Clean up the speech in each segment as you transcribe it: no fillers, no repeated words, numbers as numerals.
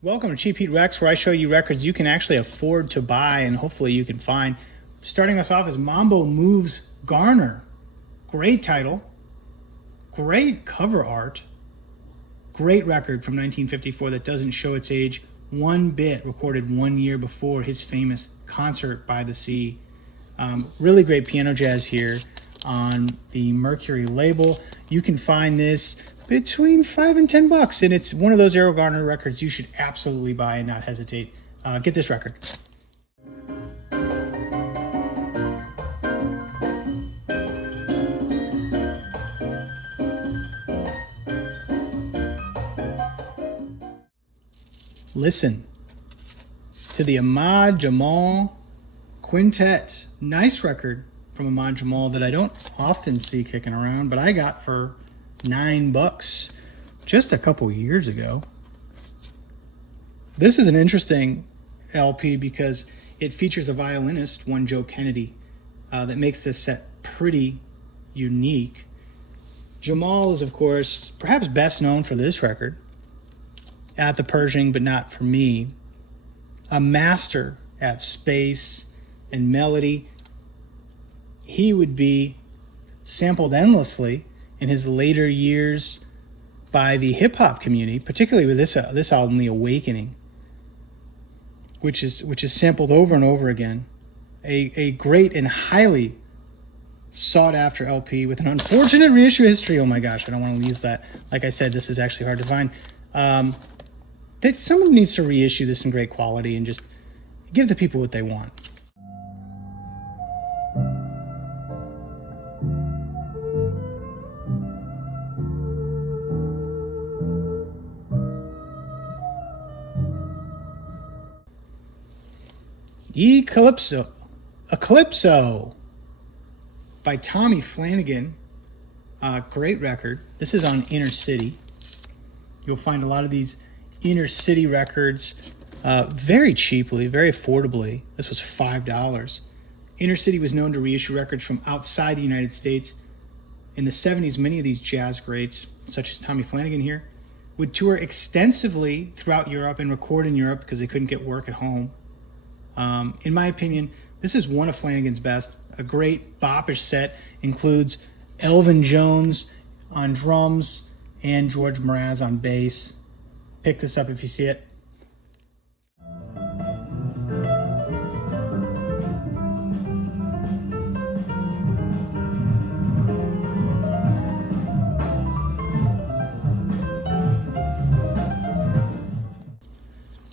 Welcome to Cheap Heat Recs, where I show you records you can actually afford to buy and hopefully you can find. Starting us off is Mambo Moves Garner. Great title, great cover art, great record from 1954 that doesn't show its age one bit, recorded 1 year before his famous Concert by the Sea. Really great piano jazz here on the Mercury label. You can find this between $5 and $10, and it's one of those Erroll Garner records you should absolutely buy and not hesitate. Get this record. Listen to the Ahmad Jamal Quintet. Nice record from Ahmad Jamal that I don't often see kicking around, but I got for $9 just a couple years ago. This is an interesting LP because it features a violinist, one Joe Kennedy, that makes this set pretty unique. Jamal is, of course, perhaps best known for this record, At the Pershing, but not for me. A master at space and melody. He would be sampled endlessly in his later years by the hip-hop community, particularly with this album, The Awakening, which is sampled over and over again. A great and highly sought-after LP with an unfortunate reissue history. Oh my gosh, I don't want to use that. Like I said, this is actually hard to find. That someone needs to reissue this in great quality and just give the people what they want. Eclypso by Tommy Flannigan. Great record. This is on Inner City. You'll find a lot of these Inner City records very cheaply, very affordably. This was $5. Inner City was known to reissue records from outside the United States. In the 70s, many of these jazz greats, such as Tommy Flannigan here, would tour extensively throughout Europe and record in Europe because they couldn't get work at home. In my opinion, this is one of Flannigan's best. A great boppish set, includes Elvin Jones on drums and George Mraz on bass. Pick this up if you see it.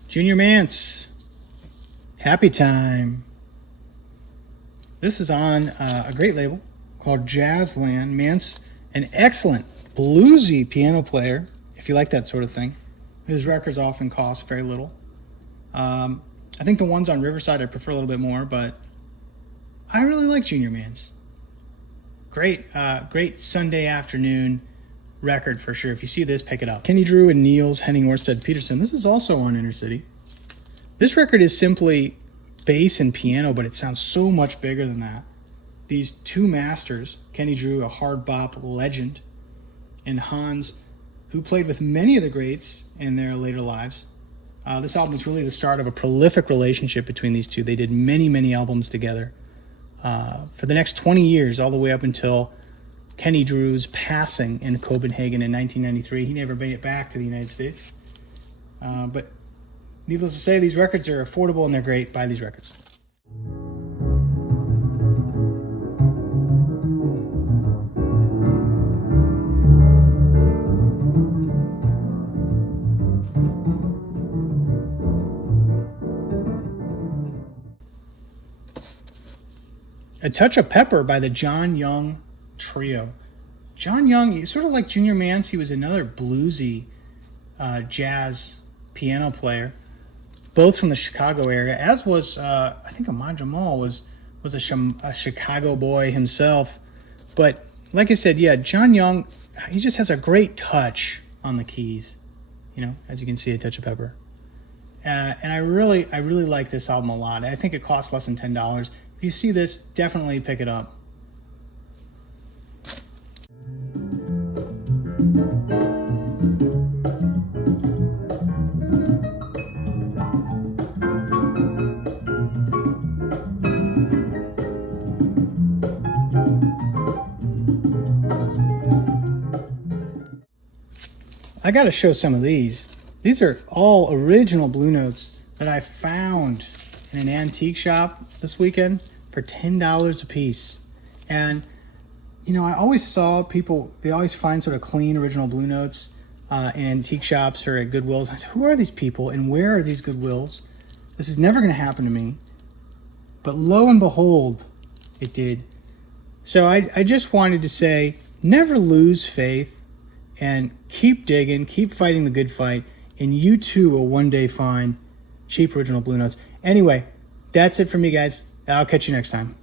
Junior Mance, Happy Time. This is on a great label called Jazzland. Mance, an excellent bluesy piano player, if you like that sort of thing. His records often cost very little. I think the ones on Riverside I prefer a little bit more, but I really like Junior Mance. Great Sunday afternoon record for sure. If you see this, pick it up. Kenny Drew and Niels Henning Orsted Peterson. This is also on Inner City. This record is simply bass and piano, but it sounds so much bigger than that. These two masters, Kenny Drew, a hard bop legend, and Hans, who played with many of the greats in their later lives. This album is really the start of a prolific relationship between these two. They did many, many albums together for the next 20 years, all the way up until Kenny Drew's passing in Copenhagen in 1993. He never made it back to the United States. But needless to say, these records are affordable and they're great. Buy these records. A Touch of Pepper by the John Young Trio. John Young, he's sort of like Junior Mance. He was another bluesy jazz piano player, both from the Chicago area, as was, I think Ahmad Jamal was a Chicago boy himself. But like I said, yeah, John Young, he just has a great touch on the keys, as you can see, A Touch of Pepper. And I really like this album a lot. I think it costs less than $10. If you see this, definitely pick it up. I got to show some of these. These are all original Blue Notes that I found in an antique shop this weekend for $10 a piece. And, you know, I always saw people, they always find sort of clean original Blue Notes in antique shops or at Goodwills. I said, who are these people and where are these Goodwills? This is never going to happen to me. But lo and behold, it did. So I just wanted to say, never lose faith and keep digging, keep fighting the good fight, and you too will one day find cheap original Blue Notes. Anyway, that's it for me, guys. I'll catch you next time.